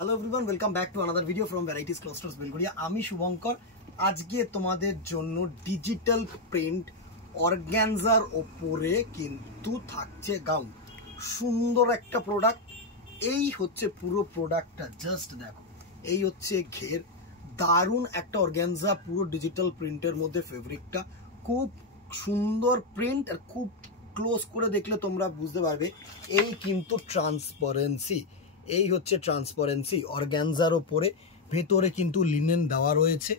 Hello everyone, welcome back to another video from varieties clusters Belgharia. আমি শুভঙ্কর। আজকে তোমাদের জন্য ডিজিটাল প্রিন্ট অর্গ্যানজার ওপরে কিন্তু থাকছে গাউন। সুন্দর একটা প্রোডাক্ট। এই হচ্ছে পুরো প্রোডাক্টটা, জাস্ট দেখো। এই হচ্ছে ঘের, দারুণ একটা অর্গ্যানজা, পুরো ডিজিটাল প্রিন্টের মধ্যে ফেব্রিকটা খুব সুন্দর প্রিন্ট। আর খুব ক্লোজ করে দেখলে তোমরা বুঝতে পারবে এই কিন্তু ট্রান্সপারেন্সি। এই হচ্ছে ট্রান্সপারেন্সি অর্গ্যানজার ওপরে, ভেতরে কিন্তু লিনেন দেওয়া রয়েছে,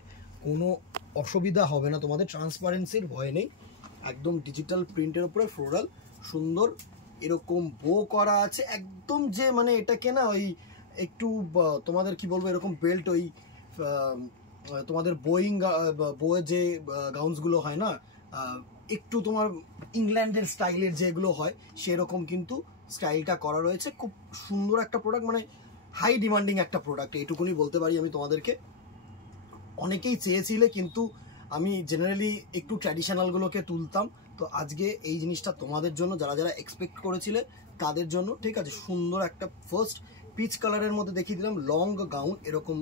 কোনো অসুবিধা হবে না তোমাদের, ট্রান্সপারেন্সির ভয় নেই। একদম ডিজিটাল প্রিন্টের ওপরে ফ্লোরাল সুন্দর এরকম বো করা আছে একদম, যে মানে এটাকে না ওই একটু তোমাদের কি বলবো, এরকম বেল্ট ওই তোমাদের বোয়িং বইয়ের যে গাউন্সগুলো হয় না, একটু তোমার ইংল্যান্ডের স্টাইলের যেগুলো হয় সেরকম কিন্তু স্টাইলটা করা রয়েছে। খুব সুন্দর একটা প্রোডাক্ট, মানে হাই ডিমান্ডিং একটা প্রোডাক্ট, এইটুকুনি বলতে পারি আমি তোমাদেরকে। অনেকেই চেয়েছিলে, কিন্তু আমি জেনারেলি একটু ট্র্যাডিশনালগুলোকে তুলতাম, তো আজকে এই জিনিসটা তোমাদের জন্য, যারা যারা এক্সপেক্ট করেছিলে তাদের জন্য। ঠিক আছে, সুন্দর একটা ফার্স্ট পিচ কালারের মধ্যে দেখিয়ে দিলাম, লং গাউন এরকম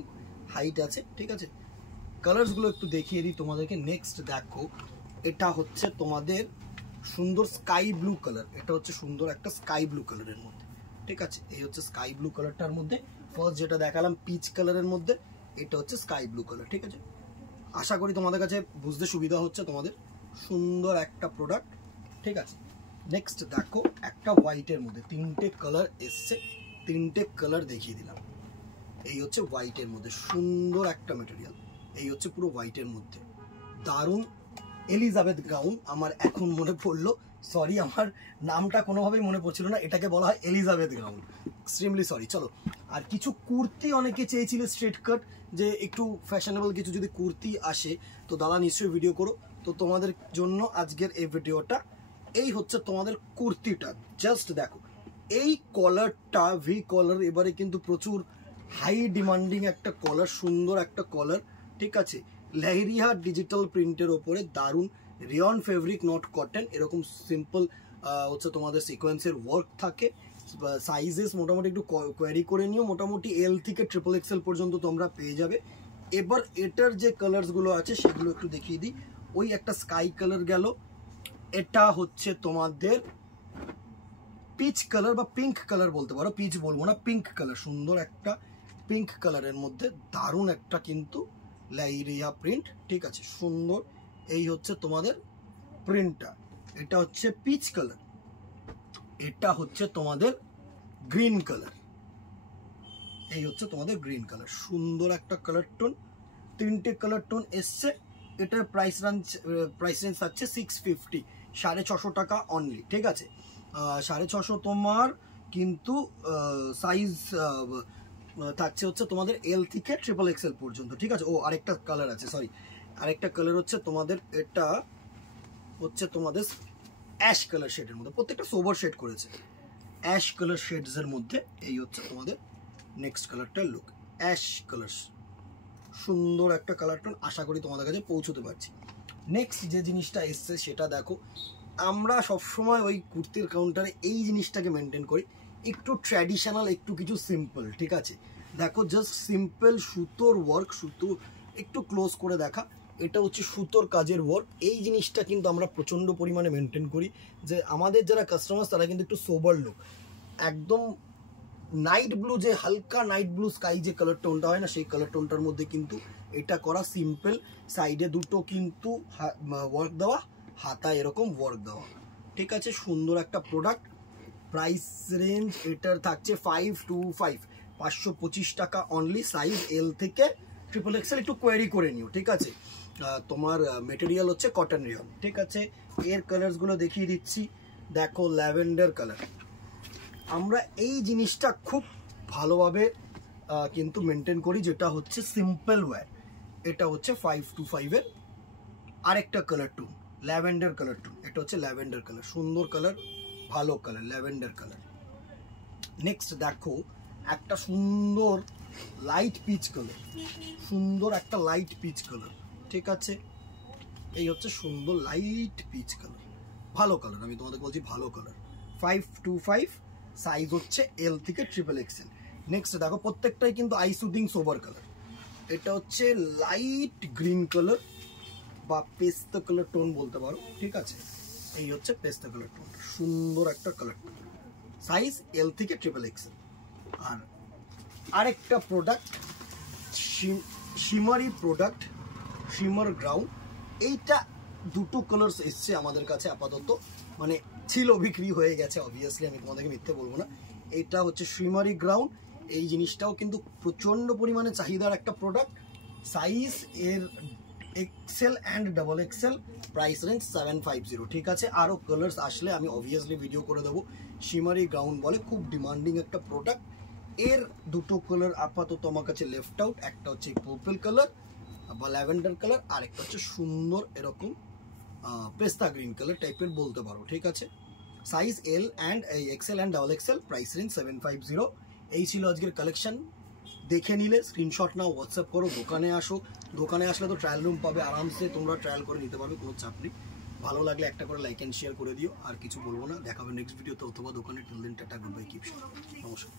হাইট আছে। ঠিক আছে, কালার্সগুলো একটু দেখিয়ে দিই তোমাদেরকে। নেক্সট দেখো, এটা হচ্ছে তোমাদের সুন্দর স্কাই ব্লু কালার। এটা হচ্ছে সুন্দর একটা স্কাই ব্লু কালারের মধ্যে। ঠিক আছে, এই হচ্ছে স্কাই ব্লু কালারটার মধ্যে। ফার্স্ট যেটা দেখালাম পিচ কালারের মধ্যে, এটা হচ্ছে স্কাই ব্লু কালার। ঠিক আছে, আশা করি তোমাদের কাছে বুঝতে সুবিধা হচ্ছে তোমাদের। সুন্দর একটা প্রোডাক্ট। ঠিক আছে, নেক্সট দেখো, একটা হোয়াইটের মধ্যে তিনটে কালার এসছে, তিনটে কালার দেখিয়ে দিলাম। এই হচ্ছে হোয়াইটের মধ্যে সুন্দর একটা মেটেরিয়াল। এই হচ্ছে পুরো হোয়াইটের মধ্যে দারুণ এলিজাবেথ গাউন। আমার এখন মনে পড়লো, সরি আমার নামটা কোনোভাবেই মনে পড়ছিল না, এটাকে বলা হয় এলিজাবেথ গাউন, এক্সট্রিমলি সরি। চলো, আর কিছু কুর্তি অনেকে চেয়েছিল স্ট্রেট কাট, যে একটু ফ্যাশনেবল কিছু যদি কুর্তি আসে তো দাদা নিশ্চয়ই ভিডিও করো। তো তোমাদের জন্য আজকের এই ভিডিওটা। এই হচ্ছে তোমাদের কুর্তিটা, জাস্ট দেখো। এই কলারটা ভি কলার, এবারে কিন্তু প্রচুর হাই ডিমান্ডিং একটা কলার, সুন্দর একটা কলার। ঠিক আছে, লেহেরিয়া ডিজিটাল প্রিন্টের ওপরে দারুণ রিয়ন ফেব্রিক, নট কটন, এরকম সিম্পল হচ্ছে তোমাদের সিকোয়েন্সের ওয়ার্ক থাকে। সাইজেস মোটামুটি একটু কোয়ারি করে নিও, মোটামুটি এল থেকে ট্রিপল এক্সেল পর্যন্ত তোমরা পেয়ে যাবে। এবার এটার যে কালার্সগুলো আছে সেগুলো একটু দেখিয়ে দিই। ওই একটা স্কাই কালার গেল, এটা হচ্ছে তোমাদের পিচ কালার বা পিঙ্ক কালার বলতে পারো, পিচ বলবো না, পিঙ্ক কালার, সুন্দর একটা পিঙ্ক কালারের মধ্যে দারুণ একটা কিন্তু লেহেরিয়া প্রিন্ট। ঠিক আছে, সুন্দর। এই হচ্ছে তোমাদের প্রিন্টটা। এটা হচ্ছে পিচ কালার, এটা হচ্ছে তোমাদের গ্রিন কালার। এই হচ্ছে তোমাদের গ্রিন কালার, সুন্দর একটা কালার টোন, তিনটে কালার টোন এসছে। এটার প্রাইস রেঞ্জ থাকছে 650, 650 টাকা অনলি। ঠিক আছে, 650 তোমার কিন্তু সাইজ থাকছে হচ্ছে তোমাদের এল থেকে ট্রিপল এক্সেল পর্যন্ত। ঠিক আছে, ও আরেকটা কালার আছে, সরি, আরেকটা কালার হচ্ছে তোমাদের, এটা হচ্ছে তোমাদের অ্যাশ কালার শেডের মধ্যে, প্রত্যেকটা সোবার শেড করেছে অ্যাশ কালার শেডসের মধ্যে। এই হচ্ছে তোমাদের নেক্সট কালারটার লুক, অ্যাশ কালার, সুন্দর একটা কালার টোন। আশা করি তোমাদের কাছে পৌঁছতে পারছি। নেক্সট যে জিনিসটা এসছে সেটা দেখো। আমরা সবসময় ওই কুর্তির কাউন্টারে এই জিনিসটাকে মেনটেন করি, একটু ট্র্যাডিশনাল, একটু কিছু সিম্পল। ঠিক আছে, দেখো জাস্ট সিম্পল সুতোর ওয়ার্ক, সুতো একটু ক্লোজ করে দেখা, এটা হচ্ছে সুতোর কাজের ওয়ার্ক। এই জিনিসটা কিন্তু আমরা প্রচণ্ড পরিমাণে মেনটেন করি, যে আমাদের যারা কাস্টমার তারা কিন্তু একটু সোবার লুক, একদম নাইট ব্লু, যে হালকা নাইট ব্লু স্কাই যে কালার টোনটা হয় না, সেই কালার টোনটার মধ্যে কিন্তু এটা করা, সিম্পল, সাইডে দুটো কিন্তু ওয়ার্ক দেওয়া, হাতায় এরকম ওয়ার্ক দেওয়া। ঠিক আছে, সুন্দর একটা প্রোডাক্ট। প্রাইস রেঞ্জ এটার থাকছে 525, 525 টাকা অনলি। সাইজ এল থেকে ট্রিপল এক্সেল, একটু কোয়ারি করে নিও। ঠিক আছে, তোমার মেটেরিয়াল হচ্ছে কটন রিয়ন। ঠিক আছে, এর কালার্সগুলো দেখিয়ে দিচ্ছি। দেখো, ল্যাভেন্ডার কালার। আমরা এই জিনিসটা খুব ভালোভাবে কিন্তু মেনটেন করি, যেটা হচ্ছে সিম্পল ওয়্যার। এটা হচ্ছে 525-এর আরেকটা colour tone, lavender colour tone. এটা হচ্ছে ল্যাভেন্ডার কালার, সুন্দর কালার, ভালো কালার, ল্যাভেন্ডার কালার। নেক্সট দেখো, একটা সুন্দর লাইট পিচ কালার, সুন্দর একটা লাইট পিচ কালার। ঠিক আছে, এই হচ্ছে সুন্দর লাইট পিচ কালার, ভালো কালার, আমি তোমাদের বলছি ভালো কালার। 525, সাইজ হচ্ছে এল থেকে ট্রিপল এক্সেল। নেক্সট দেখো প্রত্যেকটাই কিন্তু আই সুদিং সোবার কালার। এটা হচ্ছে লাইট গ্রিন কালার বা পেস্তা কালার টোন বলতে পারো, ঠিক আছে। এই হচ্ছে পেস্তা কালার টোন, সুন্দর একটা কালার, সাইজ এল থেকে XXL। আর আরেকটা প্রোডাক্ট শিমারি প্রোডাক্ট, শিমার গ্রাউন্ড। এইটা দুটো কালার্স এসছে আমাদের কাছে আপাতত, মানে ছিল বিক্রি হয়ে গেছে অবভিয়াসলি, আমি তোমাদেরকে মিথ্যে বলবো না। এটা হচ্ছে শিমারি গ্রাউন্ড। এই জিনিসটাও কিন্তু প্রচণ্ড পরিমাণে চাহিদার একটা প্রোডাক্ট। সাইজ এর XL and XXL, price range 750, ঠিক আছে। আরও কালার্স আসলে আমি অবভিয়াসলি ভিডিও করে দেবো। শিমারি গ্রাউন্ড বলে খুব ডিমান্ডিং একটা প্রোডাক্ট। এর দুটো কালার আপাতত আমার কাছে লেফট আউট, একটা হচ্ছে পার্পল কালার বা ল্যাভেন্ডার কালার, আর একটা হচ্ছে সুন্দর এরকম পেস্তা গ্রিন কালার টাইপের বলতে পারো, ঠিক আছে। Size L and XL and XXL, price range 750। এই ছিল আজকের কালেকশন। দেখে নিলে স্ক্রিনশট নাও, হোয়াটসঅ্যাপ করো, দোকানে আসো। দোকানে আসলে তো ট্রায়াল রুম পাবে, আরামসে তোমরা ট্রায়াল করে নিতে পারবে, কোনো চাপ নেই। ভালো লাগলে একটা করে লাইক অ্যান্ড শেয়ার করে দিও। আর কিছু বলবো না, দেখাবে নেক্সট ভিডিওতে অথবা দোকানে। টিল দেন টাটা, গুড বাই, কিপ। নমস্কার।